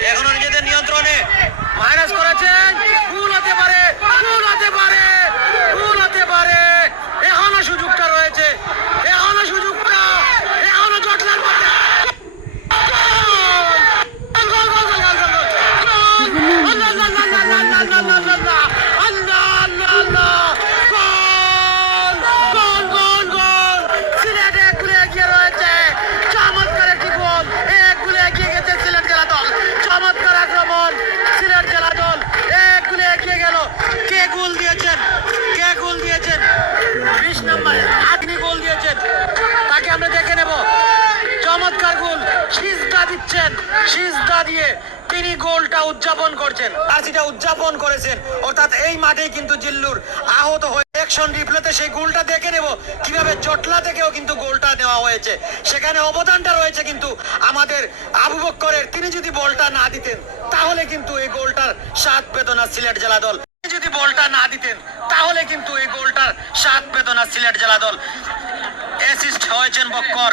এখনো বিশ গোল দিয়েছেন। তাকে আমরা দেখে নেব। চমৎকার গোল। সিজদা দিচ্ছেন। সিজদা দিয়ে তিনি গোলটা উদযাপন করছেন। আর সেটা উদযাপন করেছেন। অর্থাৎ এই মাঠেই কিন্তু জিল্লুর আহত হয়ে অ্যাকশন রিপ্লেতে সেই গোলটা দেখে নেব। কীভাবে চটলা থেকেও কিন্তু গোলটা নেওয়া হয়েছে। সেখানে অবদানটা রয়েছে কিন্তু আমাদের আবু বক্করের। তিনি যদি বলটা না দিতেন, তাহলে কিন্তু এই গোলটার স্বাদ পেত না সিলেট জেলা দল। তিনি যদি বলটা না দিতেন, তাহলে কিন্তু এই গোলটার স্বাদ পেত না সিলেট জেলা দল অ্যাসিস্ট হয়েছেন বক্কর।